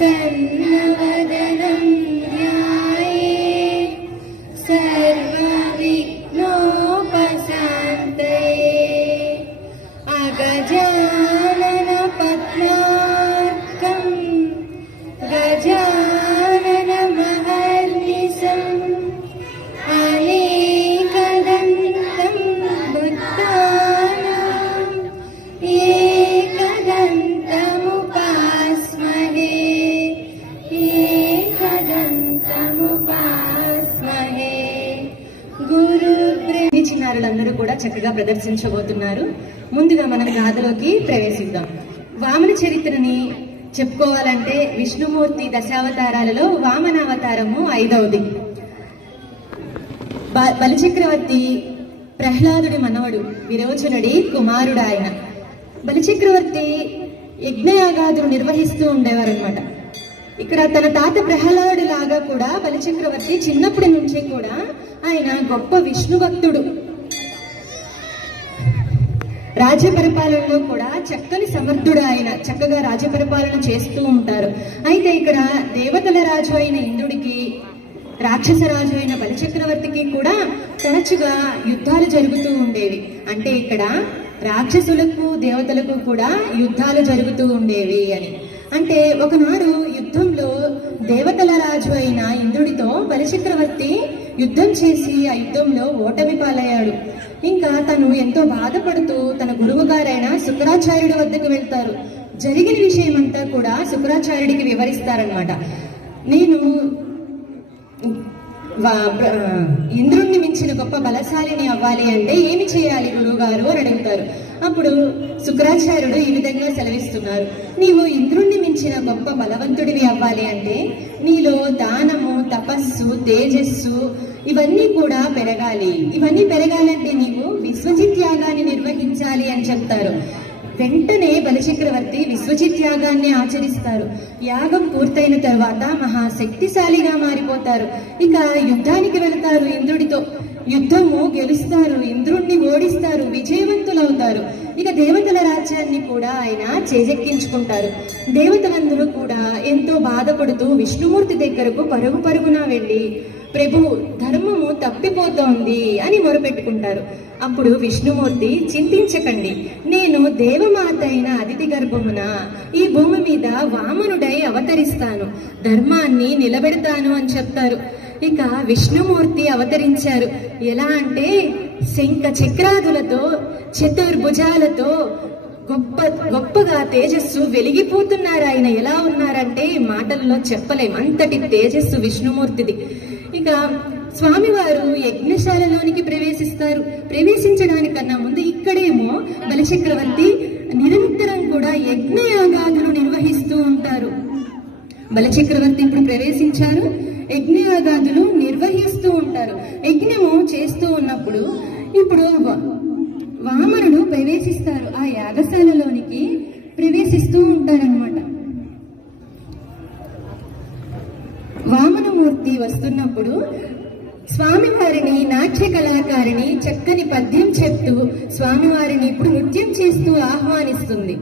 प्रसन्नवदनं ध्याये सर्वविघ्नोपशान्तये अगजाननपद्मार्कं गजाननमहर्निशम् अनेकदन्तं बुद्धानाम् एकदन्तमुपास्महे एकदन्तमुपास्महे గురుబ్రహ్మ. చిన్నారులందరూ కూడా చక్కగా ప్రదర్శించబోతున్నారు. ముందుగా మనం గాథలోకి ప్రవేశిద్దాం. వామన చరిత్రని చెప్పుకోవాలంటే విష్ణుమూర్తి దశావతారాలలో వామనావతారము 5వది. బలిచక్రవర్తి ప్రహ్లాదుడి మనవడు, విరోచనుడి కుమారుడు ఆయన. బలిచక్రవర్తి యజ్ఞయాగాదులు నిర్వహిస్తూ ఉండేవారనమాట. ఇక్కడ తన తాత ప్రహ్లాదుడి లాగా కూడా బలిచక్రవర్తి చిన్నప్పటి నుంచే కూడా ఆయన గొప్ప విష్ణు భక్తుడు. రాజ్య పరిపాలనలో కూడా చక్కని సమర్థుడు ఆయన. చక్కగా రాజ్య పరిపాలన చేస్తూ ఉంటారు. అయితే ఇక్కడ దేవతల రాజు అయిన ఇంద్రుడికి, రాక్షస రాజు అయిన బలిచక్రవర్తికి కూడా తరచుగా యుద్ధాలు జరుగుతూ ఉండేవి. అంటే ఇక్కడ రాక్షసులకు దేవతలకు కూడా యుద్ధాలు జరుగుతూ ఉండేవి అని. అంటే ఒకనాడు యుద్ధంలో దేవతల రాజు అయిన ఇంద్రుడితో బలిచక్రవర్తి యుద్ధం చేసి ఆ యుద్ధంలో ఓటమి పాలయ్యాడు. ఇంకా తను ఎంతో బాధపడుతూ తన గురువు గారైన శుక్రాచార్యుడి వద్దకు వెళ్తారు. జరిగిన విషయం అంతా కూడా శుక్రాచార్యుడికి వివరిస్తారనమాట. నేను ఇంద్రుణ్ణి మించిన గొప్ప బలశాలిని అవ్వాలి అంటే ఏమి చేయాలి గురువు గారు అని అడుగుతారు. అప్పుడు శుక్రాచార్యుడు ఈ విధంగా సెలవిస్తున్నారు. నీవు ఇంద్రుణ్ణి మించిన గొప్ప బలవంతుడివి అవ్వాలి అంటే నీలో దానము, తపస్సు, తేజస్సు ఇవన్నీ కూడా పెరగాలి. ఇవన్నీ పెరగాలంటే నీవు విశ్వజిత్ యాగాన్ని నిర్వహించాలి అని చెప్తారు. వెంటనే బలిచక్రవర్తి విశ్వజిత్ యాగాన్ని ఆచరిస్తారు. యాగం పూర్తయిన తర్వాత మహాశక్తిశాలిగా మారిపోతారు. ఇక యుద్ధానికి వెళతారు ఇంద్రుడితో. యుద్ధము గెలుస్తారు, ఇంద్రుణ్ణి ఓడిస్తారు, విజయవంతులవుతారు. ఇక దేవతల రాజ్యాన్ని కూడా ఆయన చేజెక్కించుకుంటారు. దేవతలందరూ కూడా ఎంతో బాధపడుతూ విష్ణుమూర్తి దగ్గరకు పరుగు పరుగున వెళ్ళి, ప్రభు ధర్మము తప్పిపోతోంది అని మొరపెట్టుకుంటారు. అప్పుడు విష్ణుమూర్తి, చింతించకండి, నేను దేవమాత అయిన అదితి గర్భమున ఈ భూమి మీద వామనుడై అవతరిస్తాను, ధర్మాన్ని నిలబెడతాను అని చెప్తారు. ఇక విష్ణుమూర్తి అవతరించారు. ఎలా అంటే శంఖ చక్రాదులతో, చతుర్భుజాలతో గొప్పగా తేజస్సు వెలిగిపోతున్నారు. ఆయన ఎలా ఉన్నారంటే మాటల్లో చెప్పలేం, అంతటి తేజస్సు విష్ణుమూర్తిది. ఇక స్వామివారు యజ్ఞశాలలోనికి ప్రవేశిస్తారు. ప్రవేశించడానికన్నా ముందు ఇక్కడేమో బలిచక్రవర్తి నిరంతరం కూడా యజ్ఞయాగాదులు నిర్వహిస్తూ ఉంటారు. బలిచక్రవర్తి ఇప్పుడు ప్రవేశించారు, యజ్ఞయాగాదులు నిర్వహిస్తూ ఉంటారు. యజ్ఞము చేస్తూ ఉన్నప్పుడు ఇప్పుడు వామనుడు ప్రవేశిస్తారు. ఆ యాగశాలలోనికి ప్రవేశిస్తూ ఉంటారన్నమాట. వామనమూర్తి వస్తున్నప్పుడు స్వామివారిని నాట్య కళాకారిణి చక్కని పద్యం చెప్తూ స్వామివారిని ఇప్పుడు నృత్యం చేస్తూ ఆహ్వానిస్తుంది.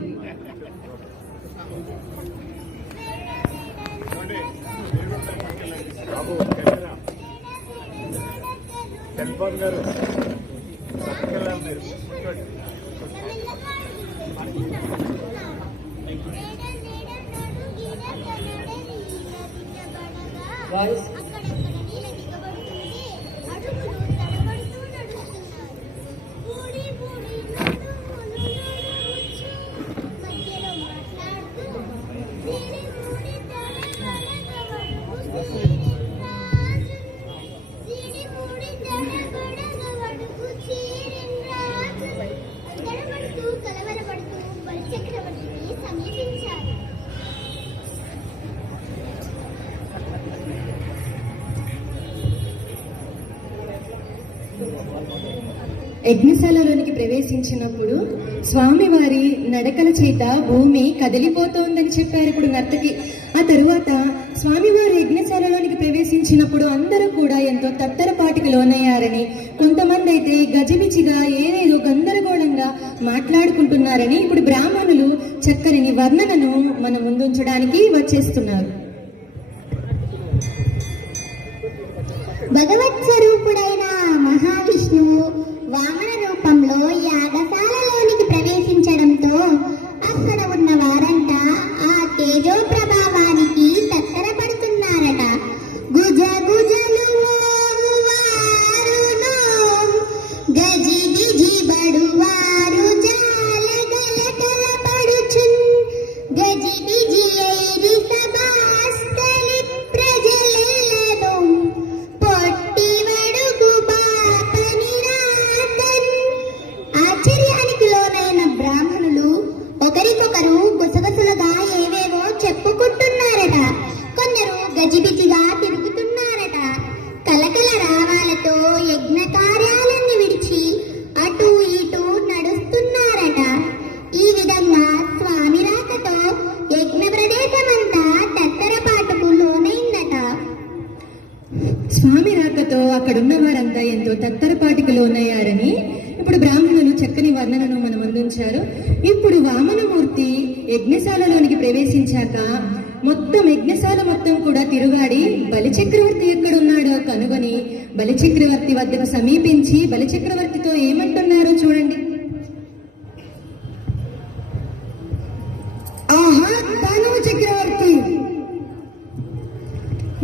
యజ్ఞశాలలోనికి ప్రవేశించినప్పుడు స్వామివారి నడకల చేత భూమి కదిలిపోతోందని చెప్పారు ఇప్పుడు నర్తకి. ఆ తరువాత స్వామివారి యజ్ఞశాలలోనికి ప్రవేశించినప్పుడు అందరూ కూడా ఎంతో తత్తరపాటికి లోనయ్యారని కొంతమంది అయితే గజిబిజిగా ఏదేదో గందరగోళంగా మాట్లాడుకుంటున్నారని ఇప్పుడు బ్రాహ్మణులు చక్కని వర్ణనను మన ముందుంచడానికి వచ్చేస్తున్నారు. భగవత్ స్వరూపుడైన మహావిష్ణువు వామన రూపంలో యాగశాలలోనికి ప్రవేశించడంతో అక్కడ ఉన్న వారంతా ఆ తేజో ప్రభావానికి తత్తరపడుతున్నారట. గుజ గుజలు వారును గజిబిజి బడువారు జాలగలటల పడుచున్ గజిబిజి ఐరి సభాస్థలి ప్రజలను పొట్టివడుగు బాపని రాతన్. ఆశ్చర్యానికి లోనైన బ్రాహ్మణులు ఒకరికొకరు గుసగుసలుగా ఏవేవో చెప్పుకుంటున్నారట. కొందరు గజిబిజిగా తిరుగుతున్నారట. కలకల రావాలతో యజ్ఞ కార్యాలన్నీ విడిచి అటు ఇటు నడుస్తున్నారట. ఈ విధంగా స్వామి రాకతో యజ్ఞ ప్రదేశమంతా తత్తరపాటుకు లోనైందట. స్వామి రాకతో అక్కడున్న వారంతా ఎంతో తత్తరపాటికి లోనయ్యారని ఇప్పుడు బ్రాహ్మణులు చక్కని వర్ణనను మన ముందుంచారు. ఇప్పుడు వామనమూర్తి యజ్ఞశాలలోనికి ప్రవేశించాక యజ్ఞశాల మొత్తం కూడా తిరుగాడి బలిచక్రవర్తి ఎక్కడున్నాడో కనుగొని బలిచక్రవర్తి వద్దకు సమీపించి బలిచక్రవర్తితో ఏమంటున్నారో చూడండి. ఆహా దానవ చక్రవర్తి,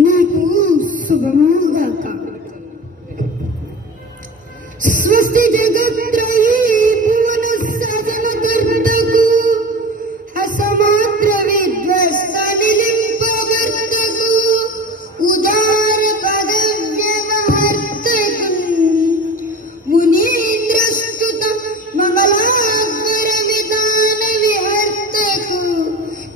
నీకు శుభముగాక. స్వస్తి జగత్రయీ భువన సాధన కర్తకు అసమాత్ర విధ్వస్త నిలింపవర్తకు ఉదార పద వ్యవహర్తకు మునీంద్రస్తుత మంగళాగ్ర విధాన విహర్తకు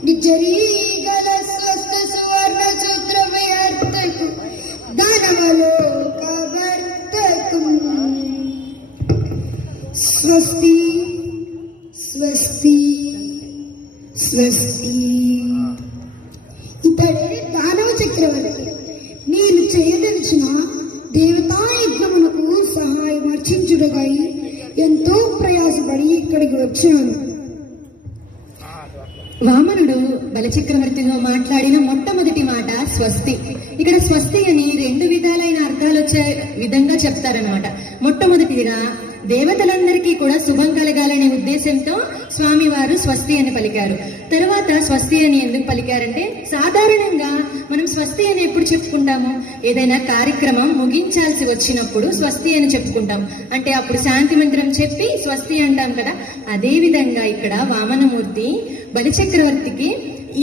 నిజరీగల స్వస్థ సువర్ణ సూత్ర విహర్తకు దానవలోక వర్తకు. స్వస్తి స్వస్తి స్వస్తి. ఇతడే దానవ చక్రవర్తి. నేను చేయదలిచిన దేవతా యజ్ఞమునకు సహాయం అర్చించుటకై ఎంతో ప్రయాసపడి ఇక్కడికి వచ్చాను. వామనుడు బలిచక్రవర్తితో మాట్లాడిన మొట్టమొదటి మాట స్వస్తి. ఇక్కడ స్వస్తి అని రెండు విధాలైన అర్థాలు వచ్చే విధంగా చెప్తారనమాట. మొట్టమొదటిగా దేవతలందరికీ కూడా శుభం కలగాలనే ఉద్దేశంతో స్వామివారు స్వస్తి అని పలికారు. తర్వాత స్వస్తి అని ఎందుకు పలికారంటే, సాధారణంగా మనం స్వస్తి అని ఎప్పుడు చెప్పుకుంటాము? ఏదైనా కార్యక్రమం ముగించాల్సి వచ్చినప్పుడు స్వస్తి అని చెప్పుకుంటాం. అంటే అప్పుడు శాంతి మంత్రం చెప్పి స్వస్తి అంటాం కదా. అదే విధంగా ఇక్కడ వామనమూర్తి బలిచక్రవర్తికి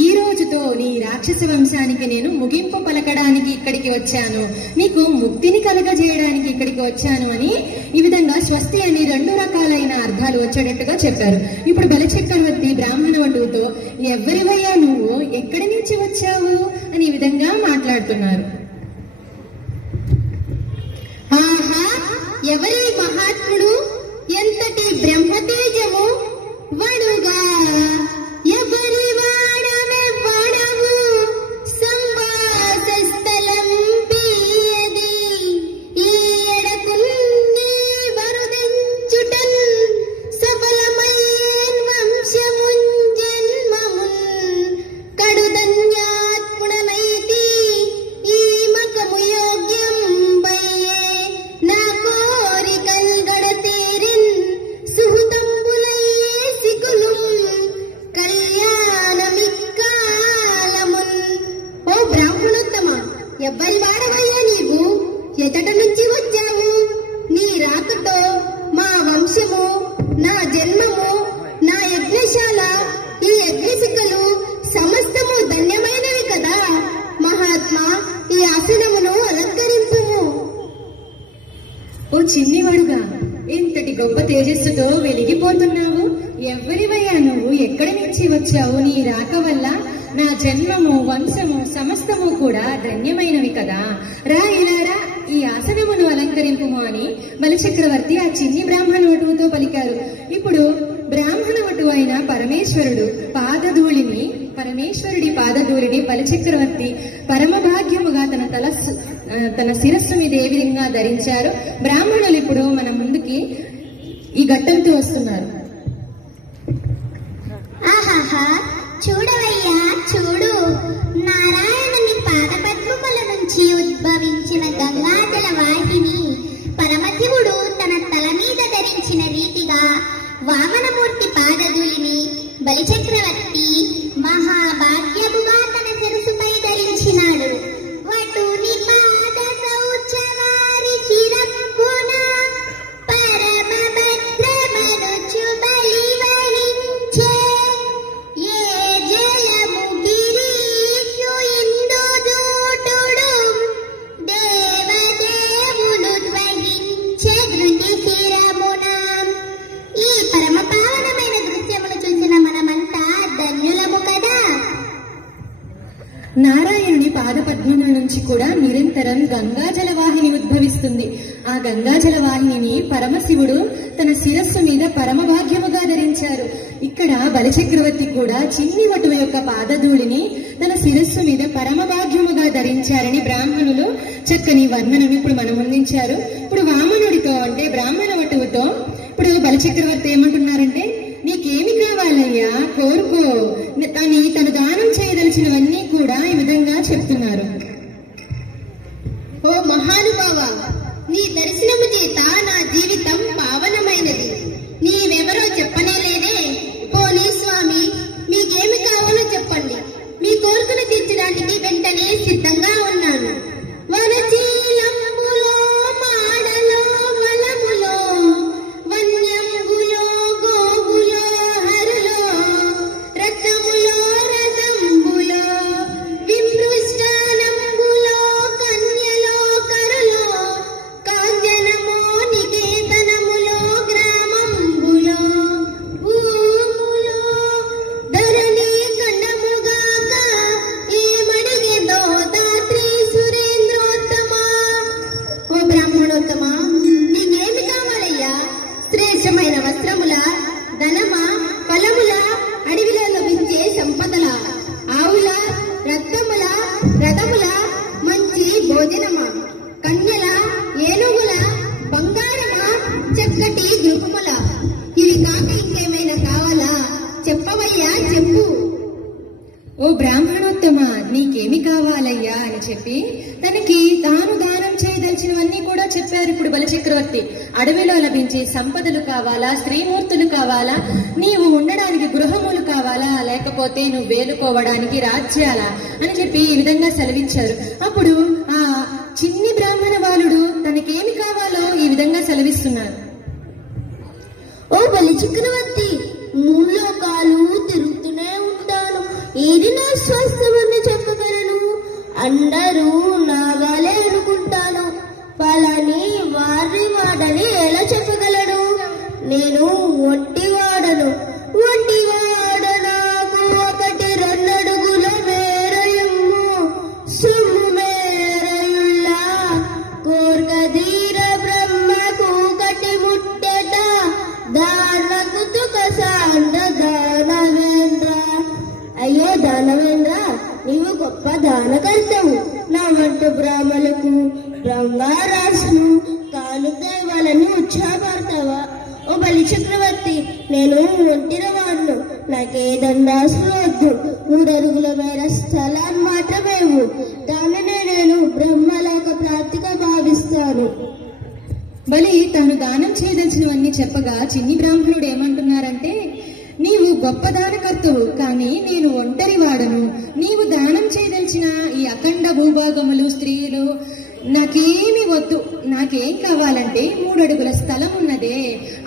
ఈ రోజుతో నీ రాక్షస వంశానికి నేను ముగింపు పలకడానికి ఇక్కడికి వచ్చాను, నీకు ముక్తిని కలగజేయడానికి ఇక్కడికి వచ్చాను అని ఈ విధంగా స్వస్తి అని రెండు రకాలైన అర్థాలు వచ్చేటట్టుగా చెప్పారు. ఇప్పుడు బలిచక్రవర్తి బ్రాహ్మణ వటువుతో ఎవరివయ్యా నువ్వు, ఎక్కడి నుంచి వచ్చావు అని ఈ విధంగా మాట్లాడుతున్నారు. ఆహా, ఎవరి మహాత్ముడు, ఎంతటి బ్రహ్మతేజము వడుగా ఎవరి వాడవెవ్వడవు సంవాస స్థలం పీయది ఈ ఎడకున్ని వరుదించుటన్ సఫలమయ్యేన్ వంశమున్ జన్మమున్ కడుధన్యాత్ముడనైతి ఈ మకము యోగ్యం బయ్యే నా కోరికల్ గడతీరిన్ సుహృతంబులయ్యే సికులు కళ్యాణమిక్కాలమున్. ఓ బ్రాహ్మణోత్తమ, ఎవ్వరి వాడవయ్యా నీవు, ఎతట నుంచి వచ్చావు? నీ రాకతో మా వంశము, నా జన్మము, నా యజ్ఞశాల, ఈ యజ్ఞశిఖలు సమస్తము ధన్యమైనవి కదా. మహాత్మా, ఈ ఆసనమును అలంకరింపుము. ఓ చిన్నివాడుగా, ఇంతటి గొప్ప తేజస్సుతో వెలిగిపోతున్నావు. ఎవరివయ్యా నువ్వు, ఎక్కడి నుంచి వచ్చావు? నీ రాక వల్ల నా జన్మము, వంశము సమస్తము కూడా ధన్యమైనవి కదా. రా ఇలా రా, ఈ ఆసనమును అలంకరించు. అలంకరింపుము అని బలిచక్రవర్తి ఆ చిన్ని బ్రాహ్మణ వటువుతో పలికారు. ఇప్పుడు బ్రాహ్మణ వటువు అయిన పరమేశ్వరుడి పాదధూళిని బలిచక్రవర్తి పరమభాగ్యముగా తన శిరస్సు మీద ఏ విధంగా ధరించారు. బ్రాహ్మణులు ఇప్పుడు మన ముందుకి ఈ ఘట్టంతో వస్తున్నారు. ఆహాహా, చూడవయ్యా చూడు, నారాయణుని పాదపద్మముల నుంచి ఉద్భవించిన గంగాజల వాహిని పరమశివుడు తన తల మీద ధరించిన రీతిగా వామనమూర్తి పాదధూళిని బలిచక్రవర్తి మహాభాగ్యముగా తన శిరసుపై ధరించినాడు. వటుని పాద సౌచవారి శిరస్సున పరమ భద్రమనుచు బలి వహించే ఏ జయము గిరీషు ఇందుదూటుడు దేవదేవులు ధ్వజించే ధృతి శిరమున. ఈ పరమ పావనమైన దృశ్యమును చూసిన మనమంతా ధన్యులము కదా. నారాయణుని పాదపద్మముల నుంచి కూడా నిరంతరం గంగాజల వాహిని ఉద్భవిస్తుంది. ఆ గంగాజల వాహినిని పరమశివుడు తన శిరస్సు మీద పరమభాగ్యముగా ధరించారు. ఇక్కడ బలిచక్రవర్తి కూడా చిన్ని వటువు యొక్క పాదధూళిని తన శిరస్సు మీద పరమభాగ్యముగా ధరించారని బ్రాహ్మణులు చక్కని వర్ణనను ఇప్పుడు మనం అందించారు. ఇప్పుడు వామనుడితో అంటే బ్రాహ్మణ వటువుతో ఇప్పుడు బలిచక్రవర్తి ఏమంటున్నారంటే, నీకేమి కావాలయ్యా కోరుకో అని తను దానం చేయదలిచినవన్నీ కూడా ఈ విధంగా చెప్తున్నారు. ఓ మహానుభావ, నీ దర్శనము చేత నా జీవితం పావనమైనది. నీవెవరో చెప్పనేలేదే. పోనీ స్వామి, మీకేమి కావాలో చెప్పండి, మీ కోరికను తీర్చడానికి వెంటనే సిద్ధంగా ఉన్నాను. వనచీలంబులో మాడలో వనములో వన్యంబులో గోగులో హరులో రథములో రథంబులో విమృష్టానంబులో కన్యలో కరులో కాంజనమో నికేతనములో గ్రామంబులో భూములో ధరణి ఖండముగాక ఏమడిగెదో దాత్రి సురేంద్రోత్తమ. ఓ బ్రాహ్మణోత్తమ, నీకేమి కావాలయ్యా? శ్రేష్టమైన వస్త్రముల, ధనమా, ఫలముల, అడవిలో లభించే సంపదల, ఆవుల, రక్తముల, రథముల, మంచి భోజనమా, కన్యల, ఏనుగుల, బంగారమా, చక్కటి గృహముల, ఇవి కాక ఇంకేమైనా కావాలా? చెప్పవయ్యా చెప్పు. ఓ బ్రాహ్మణోత్తమ, నీకేమి కావాలయ్యా అని చెప్పి తనకి తాను దానం చేయదలిచినవన్నీ కూడా చెప్పారు. ఇప్పుడు బలిచక్రవర్తి అడవిలో లభించే సంపదలు కావాలా, స్త్రీమూర్తులు కావాలా, నీవు ఉండడానికి గృహములు కావాలా, లేకపోతే నువ్వు వేలుకోవడానికి రాజ్యాలా అని చెప్పి ఈ విధంగా సెలవిచ్చారు. అప్పుడు ఆ చిన్ని బ్రాహ్మణ బాలుడు తనకేమి కావాలో ఈ విధంగా సెలవిస్తున్నారు. ఓ బలిచక్రవర్తి, మూలోకాలు తిరుగుతూనే ఉంటాను, ఏది నా స్వాస్థ్యమని చెప్పగలను? అందరూ నాగాలే అనుకుంటాను, పలాని వారి వాడని ఎలా చెప్పగలను? నేను ఒంటివాడను, నాకు ఒకటి రెండడుగుల మేరయమ్ము సుమ్ము మేరయుల్లా కోర్కదీర బ్రహ్మకు కటి ముట్టెట దానకు తుక సాంద దానవేంద్ర. అయ్యో దానవేంద్ర, నీవు గొప్ప దానకర్తవు. నా వంటి బ్రాహ్మణులకు బ్రహ్మరాశులు కానుదేవాలని ఉత్సాహపడతావా? ఓ బలిచక్రవర్తి, నేను ఒంటిన వాడును, నాకే దండాసులు వద్దు, 3 అడుగుల మేర స్థలాన్ని మాత్రమే ఇవ్వు. దానినే నేను బ్రహ్మలోక ప్రాప్తిగా భావిస్తాను. బలి తాను దానం చేయదలిచినవన్నీ చెప్పగా చిన్ని బ్రాహ్మణుడు ఏమంటున్నారంటే, నీవు గొప్ప దానకర్తవు, కానీ నేను ఒంటరి వాడను. నీవు దానం చేయదలిచిన ఈ అఖండ భూభాగములు, స్త్రీలు నాకేమి వద్దు. నాకేం కావాలంటే 3 అడుగుల స్థలం ఉన్నదే,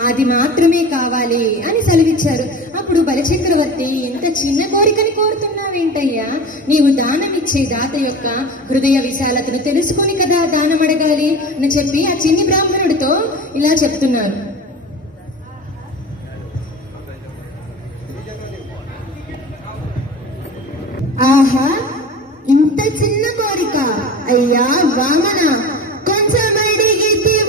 అది మాత్రమే కావాలి అని సెలవిచ్చారు. అప్పుడు బలిచక్రవర్తి, ఇంత చిన్న కోరికని కోరుతున్నావేంటయ్యా? నీవు దానం ఇచ్చే దాత యొక్క హృదయ విశాలతను తెలుసుకొని కదా దానం అడగాలి అని చెప్పి ఆ చిన్ని బ్రాహ్మణుడితో ఇలా చెప్తున్నారు. ఆహా, ఇంత చిన్న కోరిక! అయ్యా వామన, కొంచెం అడిగితివా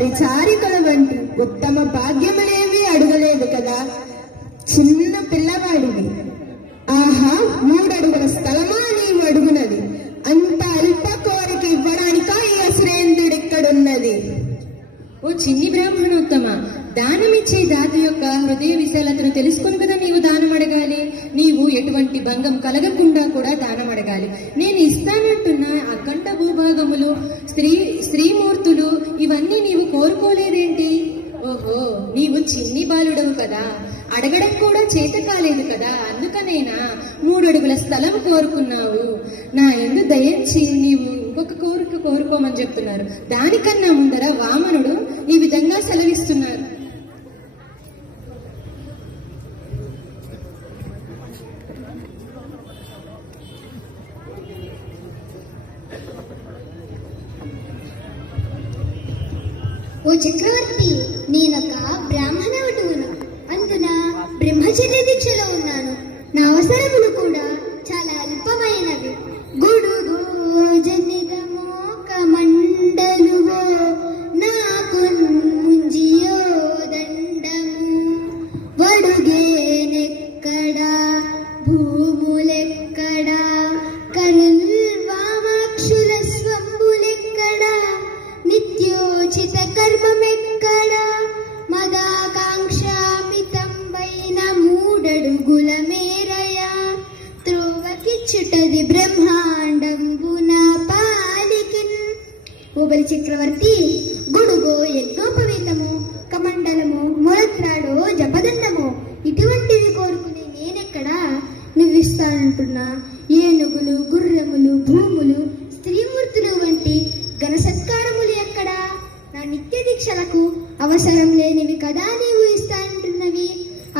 పరిచారికల వంటి ఉత్తమ భాగ్యములేవి అడగలేదు కదా. చిన్న పిల్లవాడివి. ఆహా, 3 అడుగుల స్థలమా నీవు అడుగునది? అంత అల్ప కోరిక ఇవ్వడానికా ఈ అసురేంద్రుడిక్కడున్నది? ఓ చిన్ని బ్రాహ్మణోత్తమ, దానమిచ్చే దాత యొక్క హృదయ విశాలతను తెలుసుకుని కదా నీవు దానం అడగాలి. నీవు ఎటువంటి భంగం కలగకుండా కూడా దానం అడగాలి. నేను ఇస్తానంటున్న అఖండ భూభాగములు, స్త్రీమూర్తులు ఇవన్నీ నీవు కోరుకోలేదేంటి? ఓహో, నీవు చిన్ని బాలుడవు కదా, అడగడం కూడా చేత కాలేదు కదా, అందుకనేనా 3 అడుగుల స్థలం కోరుకున్నావు. నా ఎందు దయించి నీవు ఇంకొక కోరిక కోరుకోమని చెప్తున్నారు. దానికన్నా ముందర వామనుడు ఈ విధంగా సెలవిస్తున్నారు. ఓ చక్రవర్తి, నేనొక బ్రాహ్మణవటువును. అందున బ్రహ్మచర్య దీక్షలో ఉన్నాను. నా అవసరములు కూడా చాలా అల్పమైనవి. గొడుగు జనిగమో కమండలువో నాకు ముంజియో దండము. వడుగేనెక్కడా భూములెక్కడా కరుల్వామాక్షుల స్వంబులెక్కడా నిత్యోచిత కర్మమెక్కడా మదాకాంక్షామితంబైన 3 అడుగుల మేరయా త్రోవకిచ్చుటది బ్రహ్మాండంబున పాలికిన్. ఓ బలి చక్రవర్తి, గొడుగో యజ్ఞోపవీతము, కమండలము, మొలత్రాడో జపదండము ఇటువంటివి కోరుకునే నేనెక్కడా? నువ్విస్తానంటున్నా ఏనుగులు, గుర్రములు, భూములు, స్త్రీమూర్తులు వంటి ఘన సత్కారములు ఎక్కడా? నా నిత్య దీక్షలకు అవసరం లేనివి కదా నీవు ఇస్తానంటున్నవి.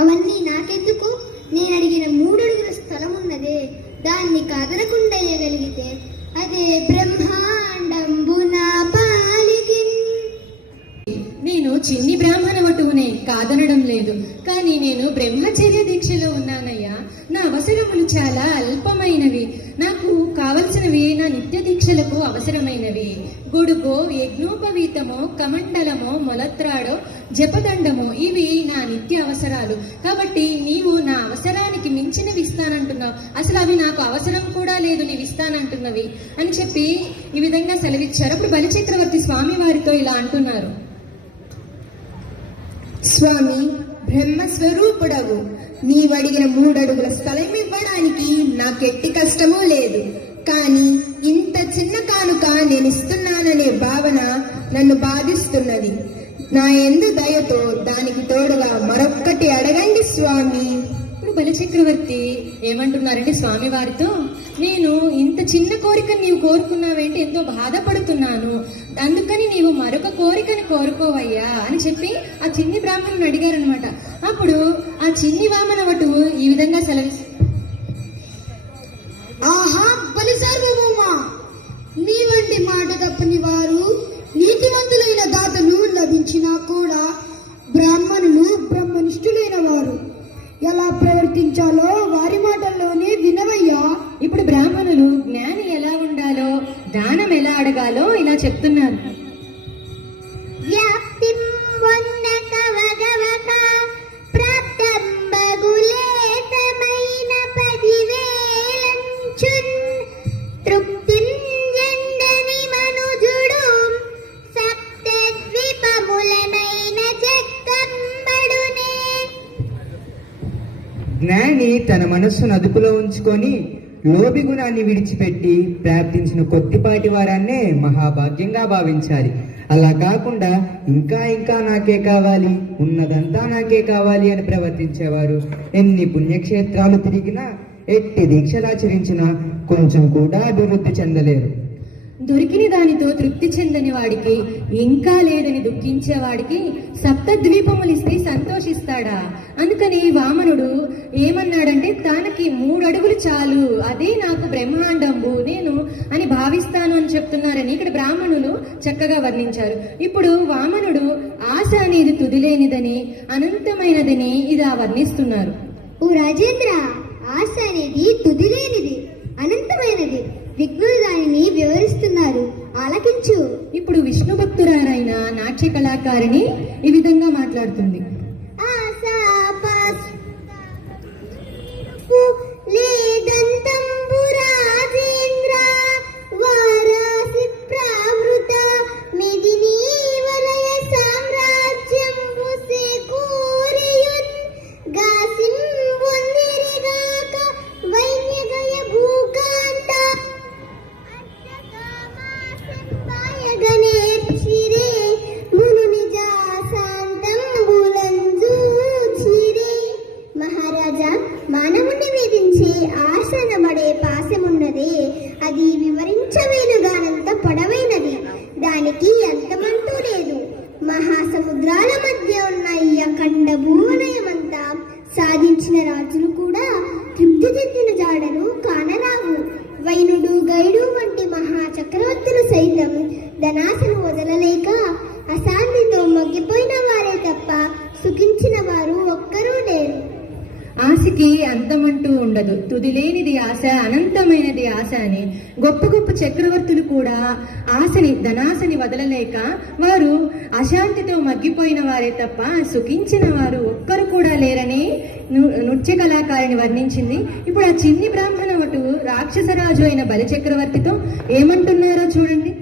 అవన్నీ నాకెందుకు? నేను అడిగిన 3 అడుగుల స్థలం ఉన్నదే, దాన్ని కాదనకుండయ్యగలిగితే అదే బ్రహ్మాండంబున పాలికిన్. నేను చిన్ని బ్రాహ్మణ వటువునే, కాదనడం లేదు. కానీ నేను బ్రహ్మచర్య దీక్షలో ఉన్నానయ్యా. నా అవసరములు చాలా అల్పమైనవి. నాకు కావలసినవి నా నిత్య దీక్షలకు అవసరమైనవి. గొడుగో, యజ్ఞోపవీతమో, కమండలమో, మొలత్రాడో, జపదండమో ఇవి నా నిత్య అవసరాలు. కాబట్టి నీవు నా అవసరానికి మించినవి ఇస్తానంటున్నావు. అసలు అవి నాకు అవసరం కూడా లేదు, నీవు ఇస్తానంటున్నవి అని చెప్పి ఈ విధంగా సెలవిచ్చారు. అప్పుడు బలిచక్రవర్తి స్వామి వారితో ఇలా అంటున్నారు. స్వామి, బ్రహ్మస్వరూపుడవు. నీవడిగిన 3 అడుగుల స్థలం ఇవ్వడానికి నాకెట్టి కష్టమూ లేదు. కానీ ఇంత చిన్న కానుక నేనిస్తున్నాననే భావన నన్ను బాధిస్తున్నది. నా యందు దయతో దానికి తోడుగా మరొక్కటి అడగండి స్వామి. ఇప్పుడు బలిచక్రవర్తి ఏమంటున్నారంటే స్వామి వారితో, నేను ఇంత చిన్న కోరికను నీవు కోరుకున్నావేంటి, ఎంతో బాధపడుతున్నాను, అందుకని నీవు మరొక కోరికని కోరుకోవయ్యా అని చెప్పి ఆ చిన్ని బ్రాహ్మణుని అడిగారనమాట. అప్పుడు ఆ చిన్ని వామన వటువు ఈ విధంగా సెలవిస్తారు. ఆహా, బలి సార్వభౌమ, నీ వంటి మాట తప్పని వారు, నీతివంతులైన దాతలు లభించినా కూడా బ్రాహ్మణులు బ్రహ్మనిష్ఠులైన వారు ఎలా ప్రవర్తించాలో వారి మాటల్లోనే వినవయ్యా. ఇప్పుడు బ్రాహ్మణులు జ్ఞాని ఎలా ఉండాలో, దానం ఎలా అడగాలో ఇలా చెప్తున్నారు. వ్యాప్తిం వన్నక వగవక ప్రాప్తంబగులేతమైన 10,000 తృప్తిం జండని మనుజుడు సప్తద్వీపములనైన జగంబడునే. జ్ఞాని తన మనస్సును అదుపులో ఉంచుకొని లోభి గుణాన్ని విడిచిపెట్టి ప్రార్థించిన కొద్దిపాటి వారాన్నే మహాభాగ్యంగా భావించాలి. అలా కాకుండా ఇంకా ఇంకా నాకే కావాలి, ఉన్నదంతా నాకే కావాలి అని ప్రవర్తించేవారు ఎన్ని పుణ్యక్షేత్రాలు తిరిగినా, ఎట్టి దీక్షలాచరించినా కొంచెం కూడా అభివృద్ధి చెందలేరు. దొరికిన దానితో తృప్తి చెందని వాడికి, ఇంకా లేదని దుఃఖించేవాడికి సప్తద్వీపములు ఇస్తే సంతోషిస్తాడా? అందుకని వామనుడు ఏమన్నాడంటే, తనకి 3 అడుగులు చాలు, అదే నాకు బ్రహ్మాండంబు నేను అని భావిస్తాను అని చెప్తున్నారని ఇక్కడ బ్రాహ్మణులు చక్కగా వర్ణించారు. ఇప్పుడు వామనుడు ఆశ అనేది తుదిలేనిదని, అనంతమైనదని ఇలా వర్ణిస్తున్నారు. ఓ రాజేంద్ర, ఆశ అనేది తుదిలేనిది, అనంతమైనది. విఘ్నులు దానిని వివరిస్తున్నారు, ఆలకించు. ఇప్పుడు విష్ణు భక్తురారైన నాట్య నాట్య కళాకారిణి ఈ విధంగా మాట్లాడుతుంది. లేదంతంబు రాజేంద్ర వారాసి ప్రావృత మిదినీ వలయ సామ్రాజ్యంబు సేకూరియున్ గాసిం వందిరిగాక వైన్యగయ భూకాంత అర్చకామాసెంబాయగనేర్చిరే మును నిజాశాంతంబులంజూచిరే. మహారాజా, మానవుని వేధించే ఆసనబడే పాశమున్నదే, అది వివరించవేలుగానంత పొడవైనది, దానికి అంతమంటూ లేదు. మహాసముద్రాల మధ్య ఉన్న ఈ అఖండ భూవలయమంతా సాధించిన రాజులు కూడా తృప్తి చెందిన జాడలు కానరావు. వైనుడు గైడు వంటి మహా చక్రవర్తులు సైతం ధనాశను వదలలేక అశాంతితో మగ్గిపోయిన వారే తప్ప సుఖించిన వారు ఒక్కరూ లేరు. ఆశకి అంతమంటూ ఉండదు, తుదిలేనిది ఆశ, అనంతమైనది ఆశ అని గొప్ప గొప్ప చక్రవర్తులు కూడా ధనాశని వదలలేక వారు అశాంతితో మగ్గిపోయిన వారే తప్ప సుఖించిన వారు ఒక్కరు కూడా లేరని నృత్య కళాకారిని వర్ణించింది. ఇప్పుడు ఆ చిన్ని బ్రాహ్మణవటు రాక్షసరాజు అయిన బలిచక్రవర్తితో ఏమంటున్నారో చూడండి.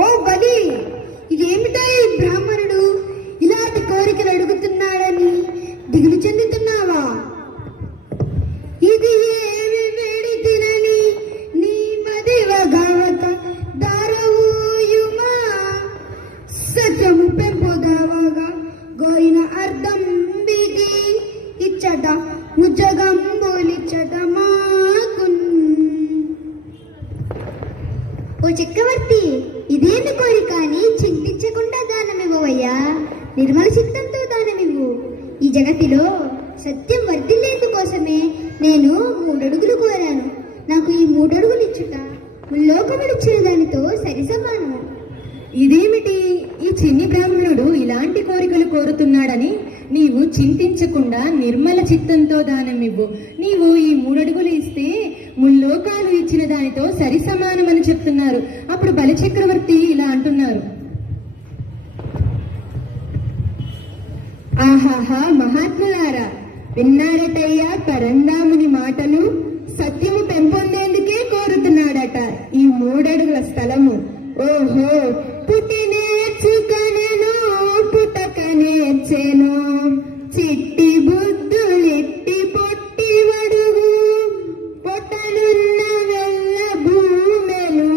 ఓ బలి, ఇదేమిటో ఈ బ్రాహ్మణుడు ఇలాంటి కోరికలు అడుగుతున్నాడని దిగులు చెందుతున్నావా? ఇది ఏమి వేడి తినని నీ మదివగావత దారవూయుమా సత్యము పెంపుదావగా గోయిన అర్థం బిగి ఇచ్చట ముజ్జగంబోలిచ్చట మాకున్. ఓ చక్రవర్తి, ఇదేమి కోరిక అని చింతించకుండా దానమివ్వవయ్యా. నిర్మల చిత్తంతో దానమివ్వు. ఈ జగతిలో సత్యం వర్ధిల్లేందుకోసమే నేను 3 అడుగులు కోరాను. నాకు ఈ 3 అడుగులు ఇచ్చుట లోకములిచ్చిన దానితో సరి సమానము. ఇదేమిటి, ఈ చిన్ని బ్రాహ్మణుడు ఇలాంటి కోరికలు కోరుతున్నాడని నీవు చింతించకుండా నిర్మల చిత్తంతో దానమివ్వు. నీవు ఈ 3 అడుగులు ఇస్తే ముల్లోకాలు ఇచ్చిన దానితో సరి సమానమని చెప్తున్నారు. అప్పుడు బలిచక్రవర్తి ఇలా అంటున్నారు. ఆహాహా, మహాత్ములారా, విన్నారటయ్యా పరందాముని మాటలు. సత్యము పెంపొందేందుకే కోరుతున్నాడట ఈ 3 అడుగుల స్థలము. ఓహో, పుట్టి నేర్చుకనెను పుటక నేర్చెను, చిట్టి బుద్ధులిట్టి పొట్టి వడుగు పొట్టనున్న వెళ్ళ భూమెలు.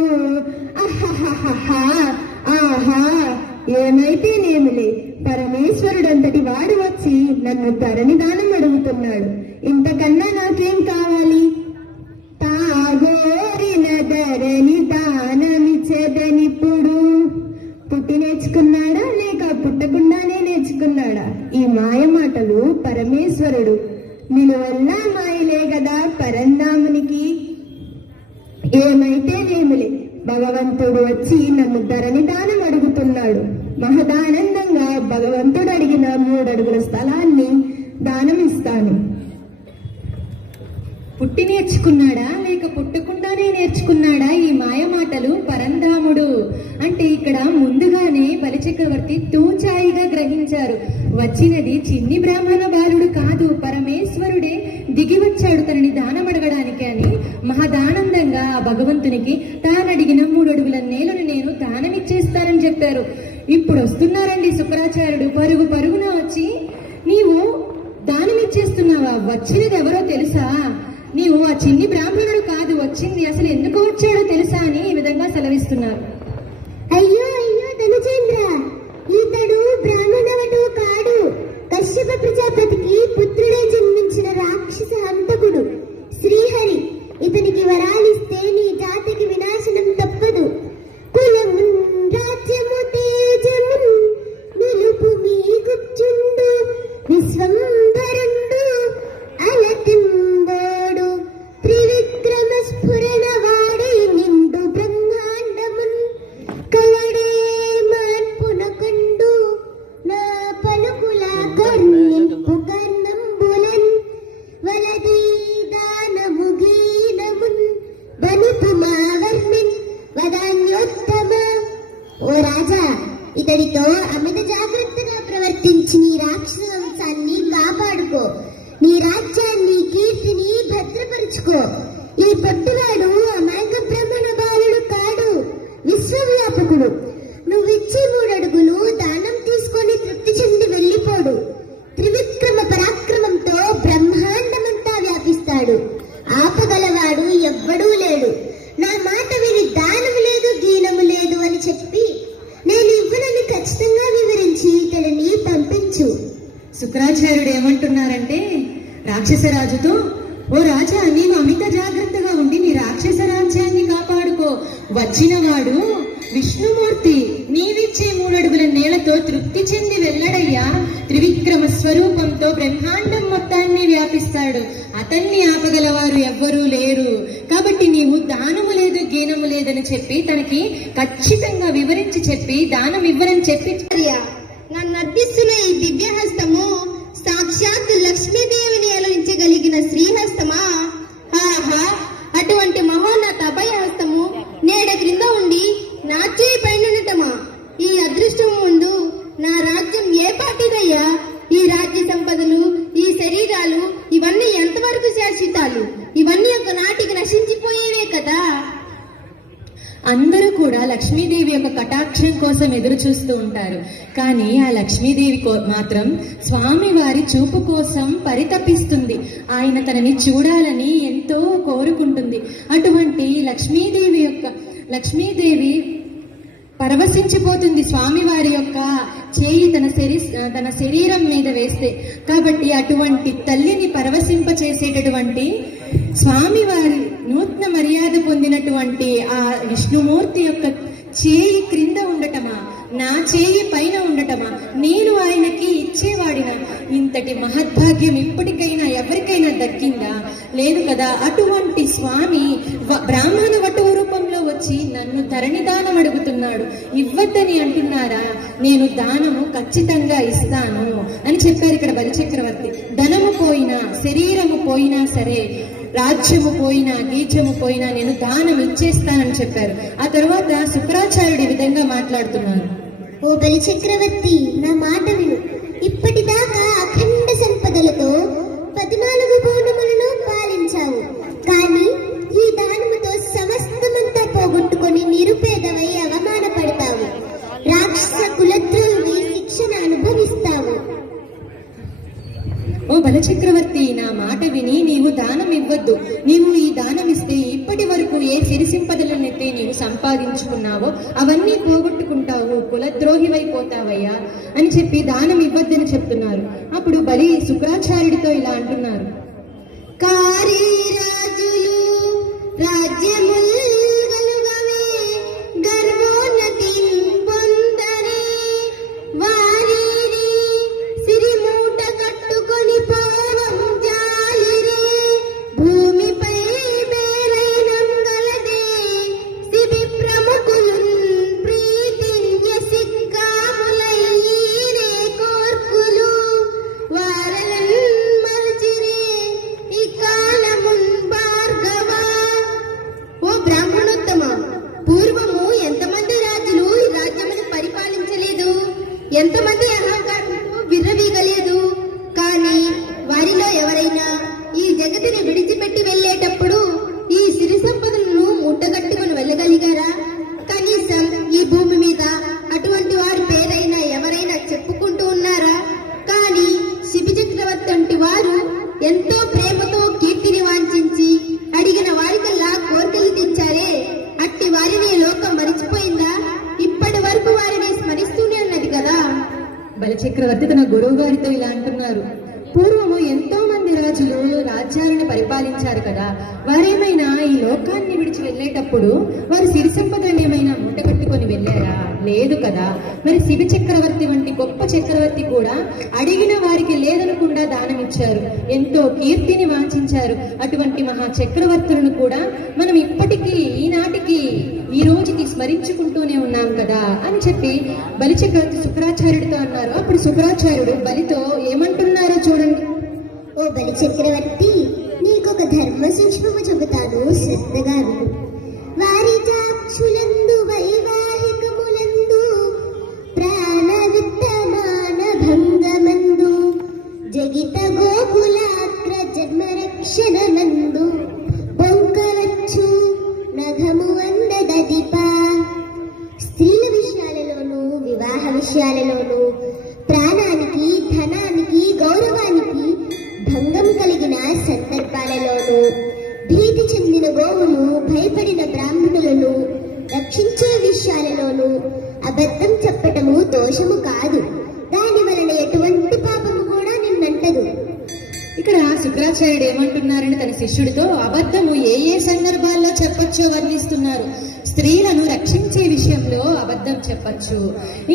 ఆహా, ఏమైతేనేమిలే, పరమేశ్వరుడంతటి వాడు వచ్చి నన్ను ధరణి దానం అడుగుతున్నాడు. ఇంతకన్నా నాకేం కావాలి? తాగోరిన ధరణి దానమిచ్చేదనిప్పుడు. పుట్టి నేర్చుకున్నాడా లేక పుట్టకుండానే నేర్చుకున్నాడా? ఈ మాయ మాటలు పరమేశ్వరుడు నిలువల్లా మాయలే కదా పరంధామునికి. ఏమైతేనేమిలే, భగవంతుడు వచ్చి నన్ను ధరణి దానం అడుగుతున్నాడు. మహదానందంగా భగవంతుడు అడిగిన 3 అడుగుల స్థలాన్ని దానమిస్తాను. పుట్టి నేర్చుకున్నాడా లేక పుట్టకుండానే నేర్చుకున్నాడా? ఈ మాయ మాటలు పరంధాముడు అంటే ఇక్కడ ముందుగానే బలిచక్రవర్తి తూచాయిగా గ్రహించారు. వచ్చినది చిన్ని బ్రాహ్మణ బాలుడు కాదు, పరమేశ్వరుడే దిగి వచ్చాడు తనని దానం అడగడానికి అని మహదానందంగా ఆ భగవంతునికి తానడిగిన 3 అడుగుల నేలను నేను దానమిచ్చేస్తానని చెప్పారు. ఇప్పుడు వస్తున్నారండి శుక్రాచార్యుడు పరుగున వచ్చి, నీవు దానమిచ్చేస్తున్నావా? వచ్చినది ఎవరో తెలుసా? నీవు ఆ చిన్ని బ్రాహ్మణుడు కాదు, వచ్చింది అసలు ఎందుకు వచ్చాడో తెలుసా అని ఈ విధంగా సెలవిస్తున్నారు. అయ్యో ధనుజేంద్ర, ఇతడు బ్రాహ్మణవటు కాడు, కశ్యప ప్రజాపతికి పుత్రుడే జన్మించిన రాక్షస హంతకుడు శ్రీహరి. ఇతనికి వరాలిస్తే నీ జాతికి వినాశనం తప్పదు. కులము రాజ్యము తేజము నిలుపు మీ గుచ్చుండు విశ్వంభరుండు అలతింబోడు త్రివిక్రమ స్ఫురణ వాడి నిండు బ్రహ్మాండమున్ ఇతడితో అమిత జాగ్రత్తగా ప్రవర్తించి నీ రాక్షస వంశాన్ని కాపాడుకో, నీ రాజ్యాన్ని కీర్తిని భద్రపరుచుకో. ఈ పొట్టివాడు అమాయక బ్రహ్మణ బాలుడు కాడు, విశ్వవ్యాపకుడు. నువ్విచ్చే 3 అడుగులు దానం తీసుకొని తృప్తి చెంది వెళ్ళిపోడు. త్రివిక్రమ పరాక్రమంతో బ్రహ్మాండమంతా వ్యాపిస్తాడు. ఆపగలవాడు ఎవ్వడూ లేడు. నా మాట విని దానము లేదు గీనము లేదు అని చెప్పి నేను ఇవ్వనని ఖచ్చితంగా వివరించి ఇతడిని పంపించు. శుక్రాచార్యుడు ఏమంటున్నారంటే రాక్షసరాజుతో, ఓ రాజా, నీవు అమిత జాగ్రత్తగా ఉండి నీ రాక్షస రాజ్యాన్ని కాపాడుకో. వచ్చినవాడు విష్ణుమూర్తి, నీవిచ్చే 3 అడుగుల నేలతో తృప్తి చెంది వెళ్ళడయ్యా. త్రివిక్రమ స్వరూపంతో బ్రహ్మాండం మొత్తాన్ని వ్యాపిస్తాడు. అతన్ని ఆపగలవారు ఎవ్వరూ లేరు. కాబట్టి నీవు దానము లేదు గీనము లేదని చెప్పి తనకి ఖచ్చితంగా వివరించి చెప్పి దానం ఇవ్వరని చెప్పి, నన్ను అర్థిస్తున్న ఈ దివ్యహస్తము సాక్షాత్ లక్ష్మీదేవిని అలరించగలిగిన శ్రీహస్తమా? ఆహా, అటువంటి మహోన్నత అభయహస్తము నేడ క్రింద ఉండి నా చేయి పైనటమా? ఈ అదృష్టం ముందు నా రాజ్యం ఏ పాటిదయ్యా? ఈ రాజ్య సంపదలు, ఈ శరీరాలు, ఇవన్నీ ఎంతవరకు శాశ్వతాలు? ఇవన్నీ ఒక నాటికి నశించిపోయేవే కదా. అందరూ కూడా లక్ష్మీదేవి యొక్క కటాక్షం కోసం ఎదురు చూస్తూ ఉంటారు. కానీ ఆ లక్ష్మీదేవి మాత్రం స్వామి వారి చూపు కోసం పరితపిస్తుంది. ఆయన తనని చూడాలని ఎంతో కోరుకుంటుంది. అటువంటి లక్ష్మీదేవి పరవశించిపోతుంది స్వామివారి యొక్క చేయి తన శరీరం మీద వేస్తే. కాబట్టి అటువంటి తల్లిని పరవశింప చేసేటటువంటి స్వామివారి నూతన మర్యాద పొందినటువంటి ఆ విష్ణుమూర్తి యొక్క చేయి క్రింద ఉండటమా, నా చేయి పైన ఉండటమా, నేను ఆయనకి ఇచ్చేవాడిన ఇంతటి మహద్భాగ్యం ఇప్పటికైనా ఎవరికైనా దక్కిందా? లేదు కదా. అటువంటి స్వామి బ్రాహ్మణ వటువు రూపంలో వచ్చి నన్ను ధరణి దానం అడుగుతున్నాడు. ఇవ్వద్దని అంటున్నారా? నేను దానము ఖచ్చితంగా ఇస్తాను అని చెప్పారు ఇక్కడ బలిచక్రవర్తి. ధనము పోయినా, శరీరము పోయినా సరే, రాజ్యము పోయినా, గీచము పోయినా నేను దానం ఇచ్చేస్తానని చెప్పారు. ఆ తర్వాత శుక్రాచార్యుడు ఈ విధంగా మాట్లాడుతున్నారు. ఓ బలి చక్రవర్తి, నా మాట విను. ఇప్పటిదాకా అఖండ సంపదలతో 14 భువనములను పాలించావు. కానీ ఈ దానముతో సమస్తమంతా పోగొట్టుకొని నిరుపేదవై అవమానపడతావు. రాక్షస కులద్రోహి శిక్షను అనుభవిస్తావు. ఓ బలచక్రవర్తి, నా మాట విని నీవు దానం ఇవ్వద్దు. నీవు ఈ దానం ఇస్తే ఇప్పటి వరకు ఏ సిరి సంపదలనైతే నీవు సంపాదించుకున్నావో అవన్నీ పోగొట్టుకుంటావు, కులద్రోహివైపోతావయ్యా అని చెప్పి దానం ఇవ్వద్దని చెప్తున్నారు. అప్పుడు బలి శుక్రాచార్యుడితో ఇలా అంటున్నారు. కారీరాజులు రాజ్యముల్ గలుగవే, గర్వోన్నతి పొందరే, వారిని సిరిమూట కట్టుకొని పోవం జాలిరే, భూమిపై మేరైనం గలదే, శిబి ప్రముఖులున్ ప్రీతిన్య సిక్కాములైరే కోర్కులు, వారలన్ మరచిరే ఈ కాలమున్ భార్గవా. ఓ బ్రాహ్మణోత్తమ, పూర్వము ఎంతమంది రాజులు ఈ రాజ్యమును పరిపాలించలేదు, ఎంతమంది అహంకారంతో విర్రవీగలేదు. కానీ వారిలో ఎవరైనా ఈ జగతిని విడిచిపెట్టి వెళ్ళేటప్పుడు ఈ సిరి సంపదలను ముట్టగట్టుకుని వెళ్ళగలిగారా? కనీసం ఈ భూమి మీద అటువంటి వారి పేరైనా ఎవరైనా చెప్పుకుంటూ ఉన్నారా? కానీ శిబి చక్రవర్తి వంటి వారు ఎంతో ప్రేమతో కీర్తిని వాంఛించి అడిగిన వారికల్లా కోరికలు తెచ్చారే, అట్టి వారిని లోకం మరిచిపోయిందా? ఇప్పటి వరకు వారిని స్మరిస్తూనే ఉన్నది కదా. బలచక్రవర్తి తన గురువు గారితో ఇలా అంటున్నారు. పూర్వము ఎంతో మంది రాజులు రాజ్యాలను పరిపాలించారు కదా, వారేమైనా ఈ లోకాన్ని విడిచి వెళ్ళేటప్పుడు వారు సిరి సంపదలు ఏమైనా మూటగట్టుకొని వెళ్ళారా? లేదు కదా. మరి శిబి చక్రవర్తి వంటి గొప్ప చక్రవర్తి కూడా అడిగిన వారికి లేదనకుండా దానం ఇచ్చారు, ఎంతో కీర్తిని వాంఛించారు. అటువంటి మహా చక్రవర్తులను కూడా మనం ఇప్పటికీ ఈనాటికి ఈ రోజుకి స్మరించుకుంటూనే ఉన్నాం కదా అని చెప్పి బలిచక్రవర్తి శుక్రాచార్యుడితో అన్నారు. అప్పుడు శుక్రాచార్యుడు బలితో ఏమంటున్నారో చూడండి. ఓ బలి చక్రవర్తి, నీకొక ధర్మ సూక్ష్మము చెబుతాను, శ్రద్ధగా విను. వారి చాక్షులందు వైవాహికములందు క్షణ నందు బొంకవచ్చు నగము అందదదిప. స్త్రీల విషయాలలోనూ వివాహ విషయాలలోనూ ప్రాణానికి ధనానికి గౌరవానికి భంగం కలిగిన సందర్భాలలోనూ భీతి చెందిన గోవులు భయపడిన బ్రాహ్మణులను రక్షించే విషయాలలోనూ అబద్ధం చెప్పటము దోషము కాదు. దాని వలన ఎటువంటి పాపము కూడా నిన్నంటదు. ఇక్కడ శుక్రాచార్యుడు ఏమంటున్నారని తన శిష్యుడితో అబద్ధము ఏ ఏ సందర్భాల్లో చెప్పొచ్చో వర్ణిస్తున్నారు. స్త్రీలను రక్షించే విషయంలో అబద్ధం చెప్పచ్చు,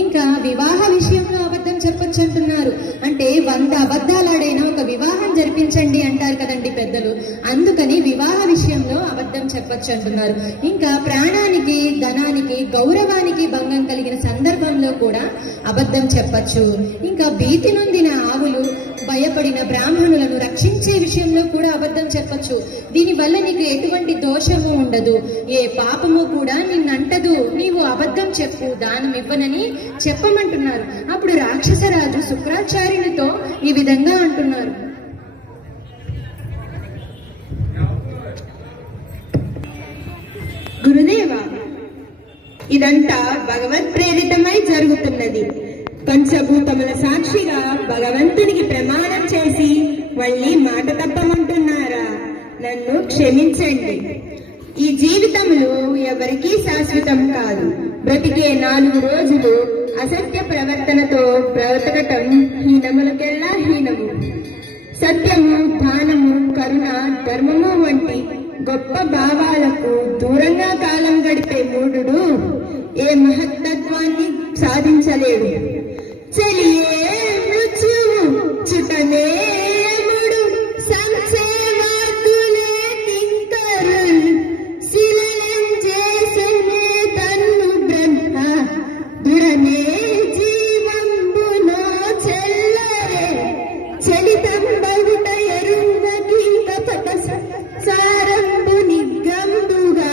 ఇంకా వివాహ విషయంలో అబద్ధం చెప్పొచ్చు అంటున్నారు. అంటే 100 అబద్ధాలాడైనా ఒక వివాహం జరిపించండి అంటారు కదండి పెద్దలు. అందుకని వివాహ విషయంలో అబద్ధం చెప్పొచ్చు అంటున్నారు. ఇంకా ప్రాణానికి ధనానికి గౌరవానికి భంగం కలిగిన సందర్భంలో కూడా అబద్ధం చెప్పచ్చు. ఇంకా భీతి నొందిన ఆవులు భయపడిన బ్రాహ్మణులను రక్షించే విషయంలో కూడా అబద్ధం చెప్పచ్చు. దీనివల్ల నీకు ఎటువంటి దోషము ఉండదు, ఏ పాపము కూడా నిన్నంటదు. నీవు అబద్ధం చెప్పు, దానం ఇవ్వనని చెప్పమంటున్నారు. అప్పుడు రాక్షసరాజు శుక్రాచార్యునితో ఈ విధంగా అంటున్నారు. గురుదేవ, ఇదంతా భగవత్ ప్రేరితమై జరుగుతున్నది. పంచభూతముల సాక్షిగా భగవంతునికి ప్రమాణం చేసి మళ్ళీ మాట తప్పమంటున్నారా? నన్ను క్షమించండి. ఈ జీవితంలో ఎవరికీ శాశ్వతం కాదు. బ్రతికే 4 రోజులు అసత్య ప్రవర్తనతో బ్రతకటం హీనములకెల్లా హీనము. సత్యము, దానము, కరుణ, ధర్మము వంటి గొప్ప భావాలకు దూరంగా కాలం గడిపే మూఢుడు ఏ మహత్తత్వాన్ని సాధించలేడు. చలియే మృత్యువు చుటనే ముడు సంసేవాతులే తింకరుల్ శిలలంజేసనే తన్ను బ్రహ్మ దురనే జీవంబునో చెల్లరే చలితం బహుట ఎరుంగకి కపట సారంబు నిగ్గందుగా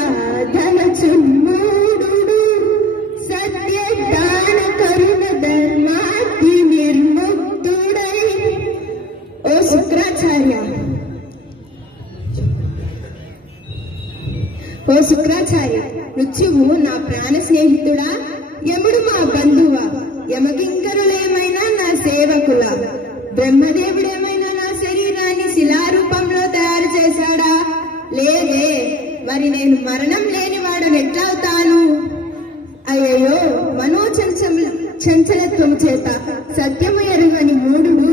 ధనచున్మూడు సత్య దాన కరుణ ధర్మాతి నిర్ముక్తుడై. ఓ శుక్రాచార్య, మృత్యువు నా ప్రాణ స్నేహితుడా? యముడు మా బంధువా? యమకింకరులేమైనా నా సేవకులా? బ్రహ్మదేవుడేమైనా నా శరీరాన్ని శిలారూపంలో తయారు చేశాడా? లేదే. మరి నేను మరణం లేనివాడని ఎట్లా అవుతాను? అయ్యో, చంచలత్వం చేత సత్యము ఎరుగని మూఢుడు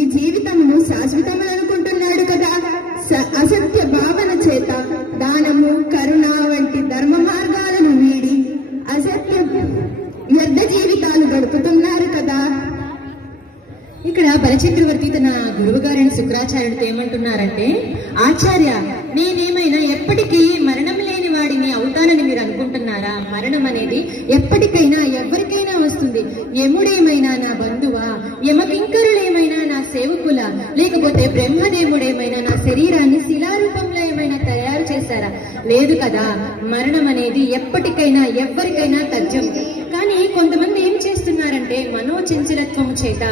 ఈ జీవితమును శాశ్వతమని అనుకుంటున్నాడు కదా. అసత్య భావన చేత దానము, కరుణ వంటి ధర్మ మార్గాలను వీడి అసత్య వ్యర్థ జీవితాలు గడుపుతున్నారు కదా. ఇక్కడ బలచక్రవర్తి తన గురువు గారైన శుక్రాచార్యుడితో ఏమంటున్నారంటే, ఆచార్య, నేనేమైనా ఎప్పటికీ మరణం లేని వాడిని అవుతానని మీరు అనుకుంటున్నారా? మరణం అనేది ఎప్పటికైనా ఎవరికైనా వస్తుంది. యముడేమైనా నా బంధువా? యమకింకరులేమైనా నా సేవకులా? లేకపోతే బ్రహ్మదేవుడేమైనా నా శరీరాన్ని శిలారూపంలో ఏమైనా తయారు చేశారా? లేదు కదా. మరణం అనేది ఎప్పటికైనా ఎవరికైనా తథ్యం. కానీ కొంతమంది ఏం చేస్తున్నారంటే మనోచంచలత్వం చేత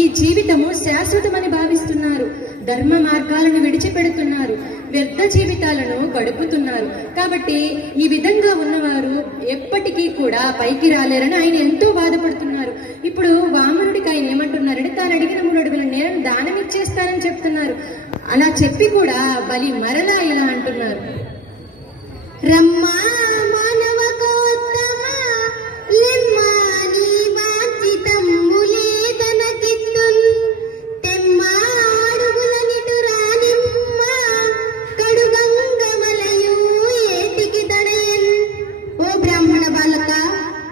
ఈ జీవితము శాశ్వతమని భావిస్తున్నారు. ధర్మ మార్గాలను విడిచిపెడుతున్నారు, వ్యర్థ జీవితాలను గడుపుతున్నారు. కాబట్టి ఈ విధంగా ఉన్నవారు ఎప్పటికీ కూడా పైకి రాలేరని ఆయన ఎంతో బాధపడుతున్నారు. ఇప్పుడు వామనుడికి ఆయన ఏమంటున్నారంటే, తాను అడిగిన 3 అడుగుల నేరం దానం ఇచ్చేస్తానని చెప్తున్నారు. అలా చెప్పి కూడా బలి మరలా ఇలా అంటున్నారు. రమ్మా మానవకోత్తమ లిమ్మా నీ వాంఛితమ్ములేదనకిత్తున్ తెమ్మా అడుగుల నిటురానిమ్మ కడుగంగమలయు ఏటికి తడయన్. ఓ బ్రాహ్మణ బాలక,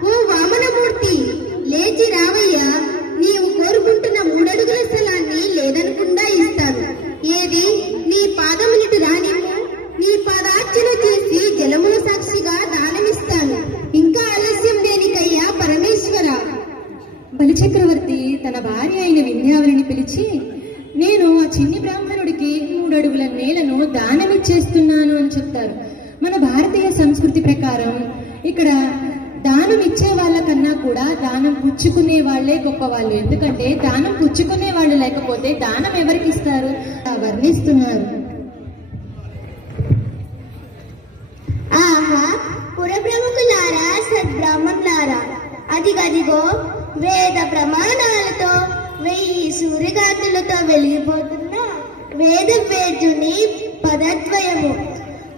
ఓ వామనమూర్తి, లేచి రావయ్యా. నీవు కోరుకుంటున్న 3 అడుగుల స్థలాన్ని లేదనకుండా ఇస్తాను. ఏది? నీ పాదమునిటు రానిమ్ము. నీ పాదార్చన చేసి జలముల సాక్షిగా దానమిస్తాను. ఇంకా ఆలస్యం దేనికయ్యా పరమేశ్వర. బలిచక్రవర్తి తన భార్య అయిన వింధ్యావళిని పిలిచి, నేను ఆ చిన్ని బ్రాహ్మణుడికి 3 అడుగుల నేలను దానమిచ్చేస్తున్నాను అని చెప్తారు. మన భారతీయ సంస్కృతి ప్రకారం ఇక్కడ దానం ఇచ్చే వాళ్ళకన్నా కూడా దానం పుచ్చుకునే వాళ్లే గొప్పవాళ్ళు. ఎందుకంటే దానం పుచ్చుకునే వాళ్ళు లేకపోతే దానం ఎవరికి ఇస్తారు వర్ణిస్తున్నారు. అదిగదిగో వేద ప్రమాణాలతో 1000 సూర్యకాంతులతో వెలిగిపోతున్న వేదవేద్యుని పదద్వయము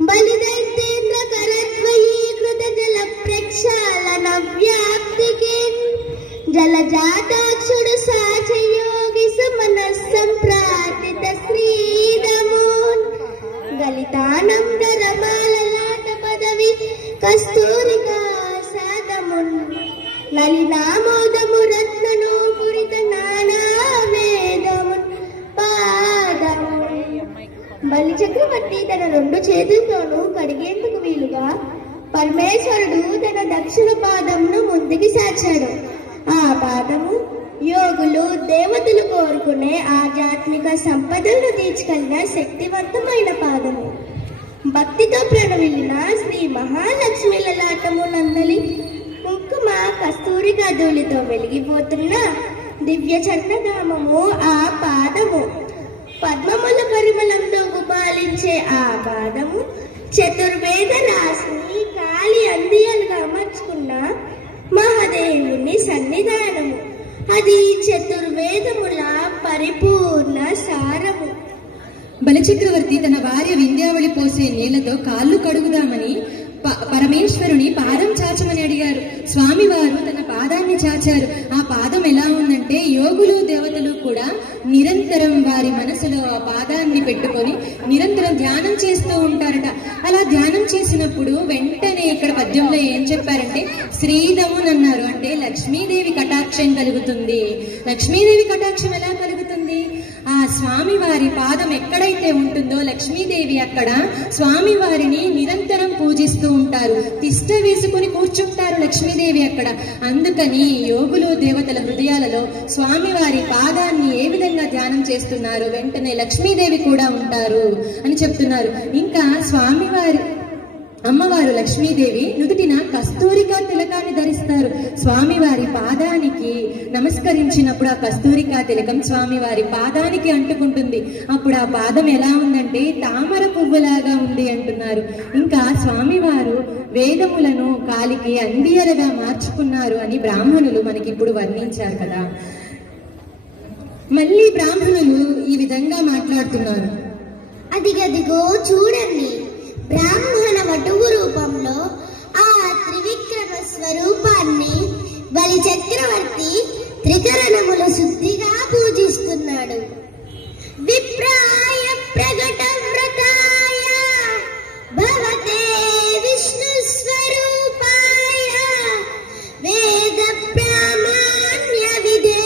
బలిదైతేంద్ర కరద్వయీకృత జల ప్రక్షాళన వ్యాప్తికి జలజాతాక్షుడు సాచయోగి సుమన సంప్రార్థిత శ్రీరమోన్ గలితానంద రమాలలాట పదవి కస్తూరికా సాదమున్ లలినామోదము రత్నను పురిత నానా వేదమున్ పాదమున్ బలి చక్రవర్తి తన 2 చేతులతోనూ కడిగేందుకు వీలుగా పరమేశ్వరుడు తన దక్షిణ పాదమును ముందుకి సాచాడు. ఆ పాదము యోగులు దేవతలు కోరుకునే ఆధ్యాత్మిక సంపదలను తీర్చగలిగిన శక్తివంతమైన పాదము. భక్తితో ప్రణవిల్లిన శ్రీ మహాలక్ష్మి లలాటము నందలి కుంకుమ కస్తూరికా ధూళితో వెలిగిపోతున్న దివ్య చంద్రధామము ఆ పాదము. పద్మముల పరిమళంతో గుబాలించే ఆ పాదము చతుర్వేద రాశిని కాలి అందియలుగా అమర్చుకున్న మహాదేవుని సన్నిధానము. అది చతుర్వేదముల పరిపూర్ణ సారము. బలిచక్రవర్తి తన భార్య వింధ్యావళి పోసే నీళ్లతో కాళ్ళు కడుగుదామని పరమేశ్వరుని పాదం చాచమని అడిగారు. స్వామివారు తన పాదాన్ని చాచారు. ఆ పాదం ఎలా ఉందంటే యోగులు దేవతలు కూడా నిరంతరం వారి మనసులో ఆ పాదాన్ని పెట్టుకొని నిరంతరం ధ్యానం చేస్తూ ఉంటారట. అలా ధ్యానం చేసినప్పుడు వెంటనే ఇక్కడ పద్యంలో ఏం చెప్పారంటే శ్రీదమున్ అన్నారు. అంటే లక్ష్మీదేవి కటాక్షం కలుగుతుంది. లక్ష్మీదేవి కటాక్షం ఎలా కలుగుతుంది? ఆ స్వామివారి పాదం ఎక్కడైతే ఉంటుందో లక్ష్మీదేవి అక్కడ స్వామివారిని నిరంతరం పూజిస్తూ ఉంటారు. తిష్ట వేసుకుని కూర్చుంటారు లక్ష్మీదేవి అక్కడ. అందుకని యోగులు దేవతల హృదయాలలో స్వామివారి పాదాన్ని ఏ విధంగా ధ్యానం చేస్తున్నారు వెంటనే లక్ష్మీదేవి కూడా ఉంటారు అని చెప్తున్నారు. ఇంకా స్వామివారి అమ్మవారు లక్ష్మీదేవి నుదుటిన కస్తూరికా తిలకాన్ని ధరిస్తారు. స్వామివారి పాదానికి నమస్కరించినప్పుడు ఆ కస్తూరికా తిలకం స్వామివారి పాదానికి అంటుకుంటుంది. అప్పుడు ఆ పాదం ఎలా ఉందంటే తామర పువ్వులాగా ఉంది అంటున్నారు. ఇంకా స్వామివారు వేదములను కాలికి అందియలుగా మార్చుకున్నారు అని బ్రాహ్మణులు మనకి ఇప్పుడు వర్ణించారు కదా. మళ్ళీ బ్రాహ్మణులు ఈ విధంగా మాట్లాడుతున్నారు. అదిగదిగో చూడండి, బ్రాహ్మణ వటువు రూపంలో ఆ త్రివిక్రమ స్వరూపాన్ని బలి చక్రవర్తి త్రికరణములు శుద్ధిగా పూజిస్తున్నాడు. విప్రాయ ప్రకట వ్రతాయ భవతే విష్ణు స్వరూపాయ వేద ప్రామాణ్య విదే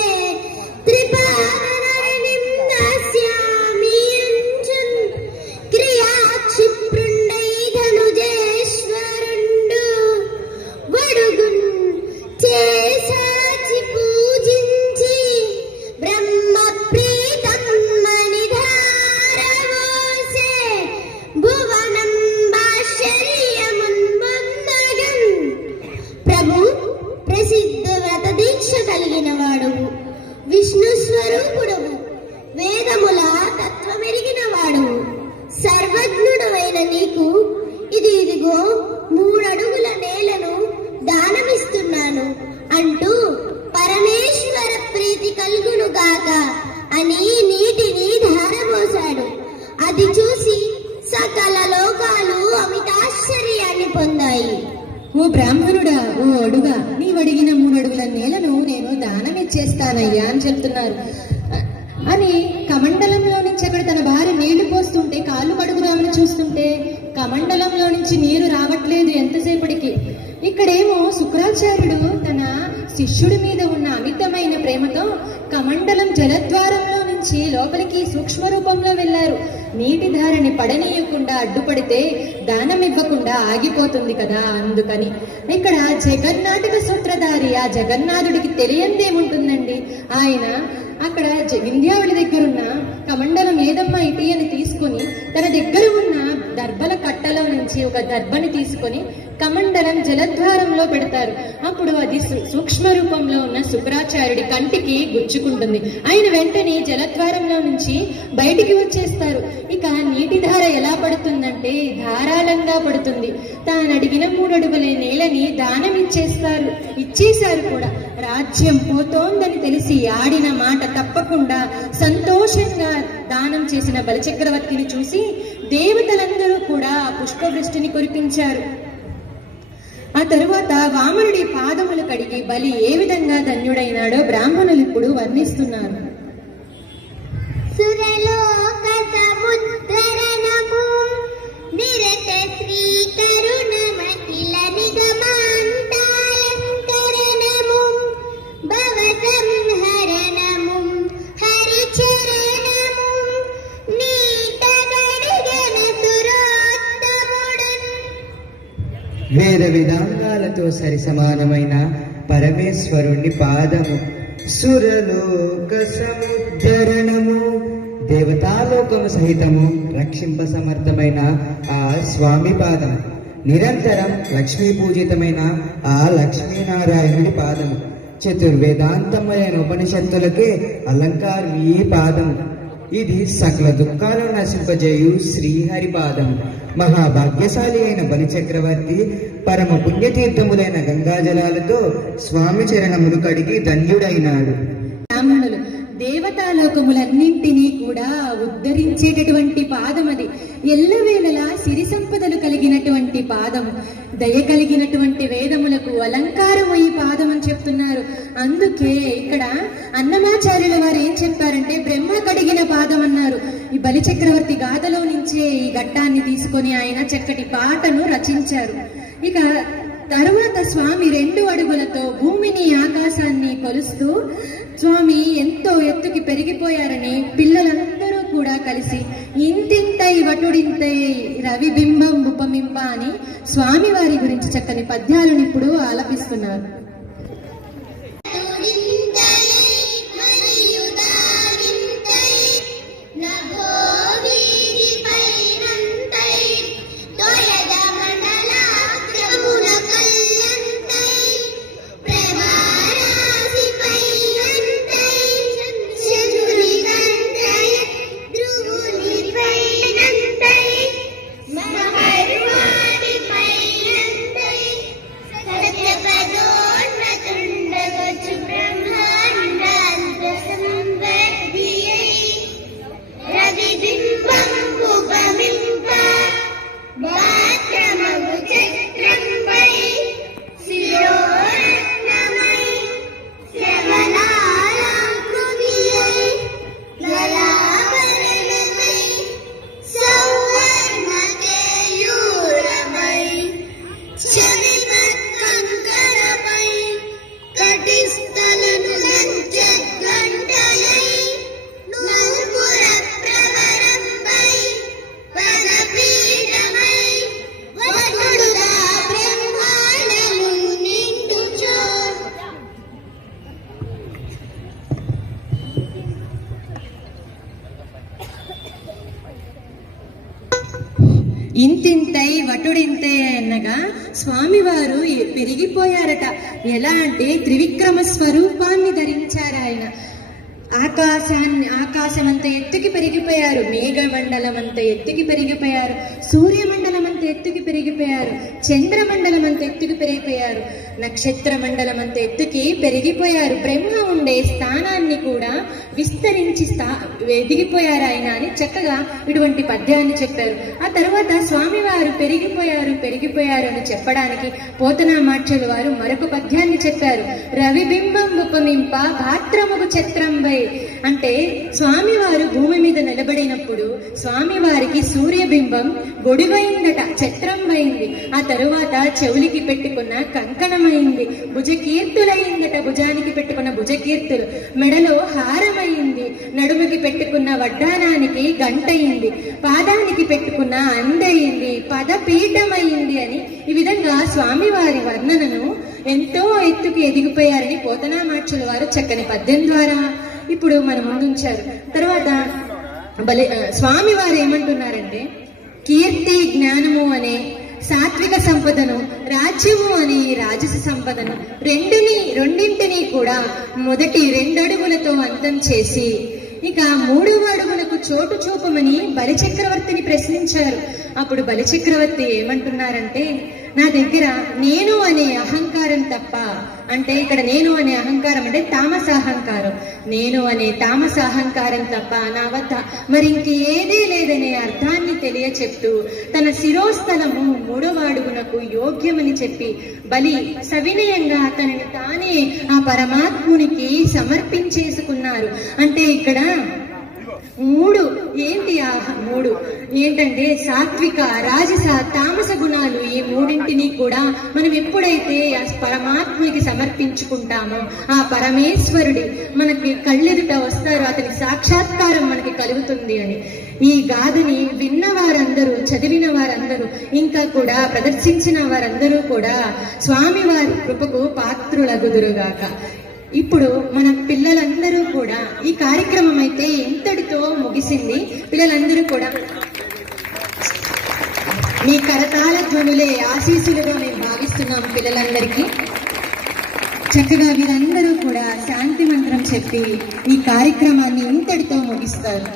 విష్ణు స్వరూపుడవు, వేదముల తత్వమెరిగిన వాడు, సర్వజ్ఞుడవైన నీకు ఇదిగో 3 అడుగుల నేలను దానమిస్తున్నాను అంటూ పరమేశ్వర ప్రీతి కలుగును గాక అని నీటిని ధారపోశాడు. అది చూసి సకల లోకాలు అమితాశ్చర్యాన్ని పొందాయి. ఓ బ్రాహ్మణుడా, ఓ అడుగా, నీవడిగిన 3 అడుగుల నేలను నేను దానమిచ్చేస్తానయ్యా అని చెప్తున్నారు. అని కమండలంలో నుంచి అక్కడ తన భార్య నీళ్లు పోస్తుంటే కాళ్ళు కడుగుదామని చూస్తుంటే కమండలంలో నుంచి నీరు రావట్లేదు ఎంతసేపటికి. ఇక్కడేమో శుక్రాచార్యుడు తన శిష్యుడి మీద ఉన్న అమితమైన ప్రేమతో కమండలం జలద్వారంలో నుంచి లోపలికి సూక్ష్మ రూపంలో వెళ్లారు. నీటి ధారని పడనీయకుండా అడ్డుపడితే దానం ఇవ్వకుండా ఆగిపోతుంది కదా, అందుకని. ఇక్కడ జగన్నాటక సూత్రధారి ఆ జగన్నాథుడికి తెలియందేముంటుందండి. ఆయన అక్కడ వింధ్యావళి దగ్గరున్న కమండలం ఏదమ్మా ఇటీ అని తీసుకుని తన దగ్గర ఉన్న దర్భల కట్టలో నుంచి ఒక దర్భని తీసుకొని కమండలం జలద్వారంలో పెడతారు. అప్పుడు అది సూక్ష్మ రూపంలో ఉన్న శుక్రాచార్యుడి కంటికి గుచ్చుకుంటుంది. ఆయన వెంటనే జలద్వారంలో నుంచి బయటికి వచ్చేస్తారు. ఇక నీటి ధార ఎలా పడుతుందంటే ధారాళంగా పడుతుంది. తాను అడిగిన 3 అడుగుల నేలని దానం ఇచ్చేశారు కూడా. రాజ్యం పోతోందని తెలిసి ఆడిన మాట తప్పకుండా సంతోషంగా దానం చేసిన బలిచక్రవర్తిని చూసి దేవతలందరూ కూడా పుష్పవృష్టిని కురిపించారు. ఆ తరువాత వామనుడి పాదములు కడిగి బలి ఏ విధంగా ధన్యుడైనాడో బ్రాహ్మణులు ఇప్పుడు వర్ణిస్తున్నారు. సురలోక సముద్ధరణము నిరత శ్రీ కరుణమఖిల నిగమాంతాలంకరణము భవ సంహరణము హరిచరణము నీటగడిగన సురోత్తముడన్. వేద విధాంగాలతో సరి సమానమైన పరమేశ్వరుణ్ణి పాదము సురలోక సముద్ధరణము, దేవతాలోకము సహితము రక్షింప సమర్థమైన ఆ స్వామి పాదము, నిరంతరం లక్ష్మీ పూజితమైన ఆ లక్ష్మీనారాయణుడి పాదము, చతుర్వేదాంతమైన ఉపనిషత్తులకే అలంకారం ఈ పాదము. ఇది సకల దుఃఖాలను నశింపజేయు శ్రీహరి పాదము. మహాభాగ్యశాలి అయిన బలిచక్రవర్తి పరమ పుణ్యతీర్థములైన గంగాజలాలతో స్వామి చరణములు కడిగి ధన్యుడైనాడు. బ్రాహ్మణులు దేవతాలోకములన్నింటినీ కూడా ఉద్ధరించేటటువంటి పాదమది. ఎల్లవేళలా సిరి సంపదలు కలిగినటువంటి పాదము, దయ కలిగినటువంటి వేదములకు అలంకారము ఈ పాదం అని చెప్తున్నారు. అందుకే ఇక్కడ అన్నమాచార్యుల వారు ఏం చెప్పారంటే బ్రహ్మ కడిగిన పాదం అన్నారు. ఈ బలిచక్రవర్తి గాథలో నుంచే ఈ ఘట్టాన్ని తీసుకొని ఆయన చక్కటి పాటను రచించారు. ఇక తరువాత స్వామి 2 అడుగులతో భూమిని ఆకాశాన్ని కొలుస్తూ స్వామి ఎంతో ఎత్తుకి పెరిగిపోయారని పిల్లలందరూ కూడా కలిసి ఇంతింతై వటుడింతై రవిబింబం ఉపమింప అని స్వామి వారి గురించి చక్కని పద్యాలను ఇప్పుడు ఆలపిస్తున్నారు. ఇంతింతై వటుడింతై అనగా స్వామివారు పెరిగిపోయారట. ఎలా అంటే త్రివిక్రమ స్వరూపాన్ని ధరించారు ఆయన. ఆకాశం అంత ఎత్తుకి పెరిగిపోయారు, మేఘమండలం అంత ఎత్తుకి పెరిగిపోయారు, సూర్యమండలం అంత ఎత్తుకి పెరిగిపోయారు, చంద్రమండలం అంత ఎత్తుకి పెరిగిపోయారు, నక్షత్ర మండలం అంత ఎత్తుకి పెరిగిపోయారు. బ్రహ్మ ఉండే స్థానాన్ని కూడా విస్తరించి ఎదిగిపోయారు ఆయన అని చక్కగా ఇటువంటి పద్యాన్ని చెప్పారు. ఆ తర్వాత స్వామివారు పెరిగిపోయారు అని చెప్పడానికి పోతనామాచ్యుల వారు మరొక పద్యాన్ని చెప్పారు. రవిబింబం ఉపమింప గాత్రముగు ఛత్రంబై అంటే స్వామివారు భూమి మీద నిలబడినప్పుడు స్వామివారికి సూర్యబింబం గొడివైందట, ఛత్రంబైంది. ఆ తరువాత చెవులికి పెట్టుకున్న కంకణమైంది, భుజకీర్తులైందట, భుజానికి పెట్టుకున్న భుజకీర్తులు, మెడలో హారమైంది, నడుముకి పెట్టుకున్న వడ్డానానికి గంటయింది, పాదానికి పెట్టుకున్న అందయింది, పదపీఠమైంది అని ఈ విధంగా స్వామివారి వర్ణనను ఎంతో ఎత్తుకి ఎదిగిపోయారని పోతనామాచ్యుల వారు చక్కని పద్యం ద్వారా ఇప్పుడు మన ముందుంచారు. తర్వాత స్వామివారు ఏమంటున్నారంటే కీర్తి జ్ఞానము అనే సాత్విక సంపదను, రాజ్యము అనే రాజస సంపదను రెండింటినీ కూడా మొదటి 2 అడుగులతో అంతం చేసి ఇక 3వ అడుగునకు చోటు చూపమని బలిచక్రవర్తిని ప్రశ్నించారు. అప్పుడు బలిచక్రవర్తి ఏమంటున్నారంటే, నా దగ్గర నేను అనే అహంకారం తప్ప, అంటే ఇక్కడ నేను అనే అహంకారం అంటే తామస అహంకారం, నేను అనే తామస అహంకారం తప్ప నా వద్ద మరి ఇంకేదీ లేదనే అర్థాన్ని తెలియచెప్తూ తన శిరోస్థలము 3వ అడుగునకు యోగ్యమని చెప్పి బలి సవినయంగా తనని తానే ఆ పరమాత్మునికి సమర్పించేసుకున్నారు. అంటే ఇక్కడ 3 ఏంటి? ఆ 3 ఏంటంటే సాత్విక, రాజస, తామస గుణాలు. ఈ 3ంటిని కూడా మనం ఎప్పుడైతే ఆ పరమాత్మకి సమర్పించుకుంటామో ఆ పరమేశ్వరుడి మనకి కళ్ళెదుట వస్తారు, అతని సాక్షాత్కారం మనకి కలుగుతుంది అని ఈ గాథని విన్న వారందరూ, చదివిన వారందరూ, ఇంకా కూడా ప్రదర్శించిన వారందరూ కూడా స్వామివారి కృపకు పాత్రులగుదురుగాక. ఇప్పుడు మన పిల్లలందరూ కూడా ఈ కార్యక్రమం అయితే ఇంతటితో ముగిసింది. పిల్లలందరూ కూడా మీ కరతాళ ధ్వనులే ఆశీస్సులుగా మేము భావిస్తున్నాము. పిల్లలందరికీ చక్కగా వీరందరూ కూడా శాంతి మంత్రం చెప్పి ఈ కార్యక్రమాన్ని ఇంతటితో ముగిస్తారు.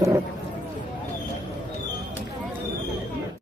Thank you.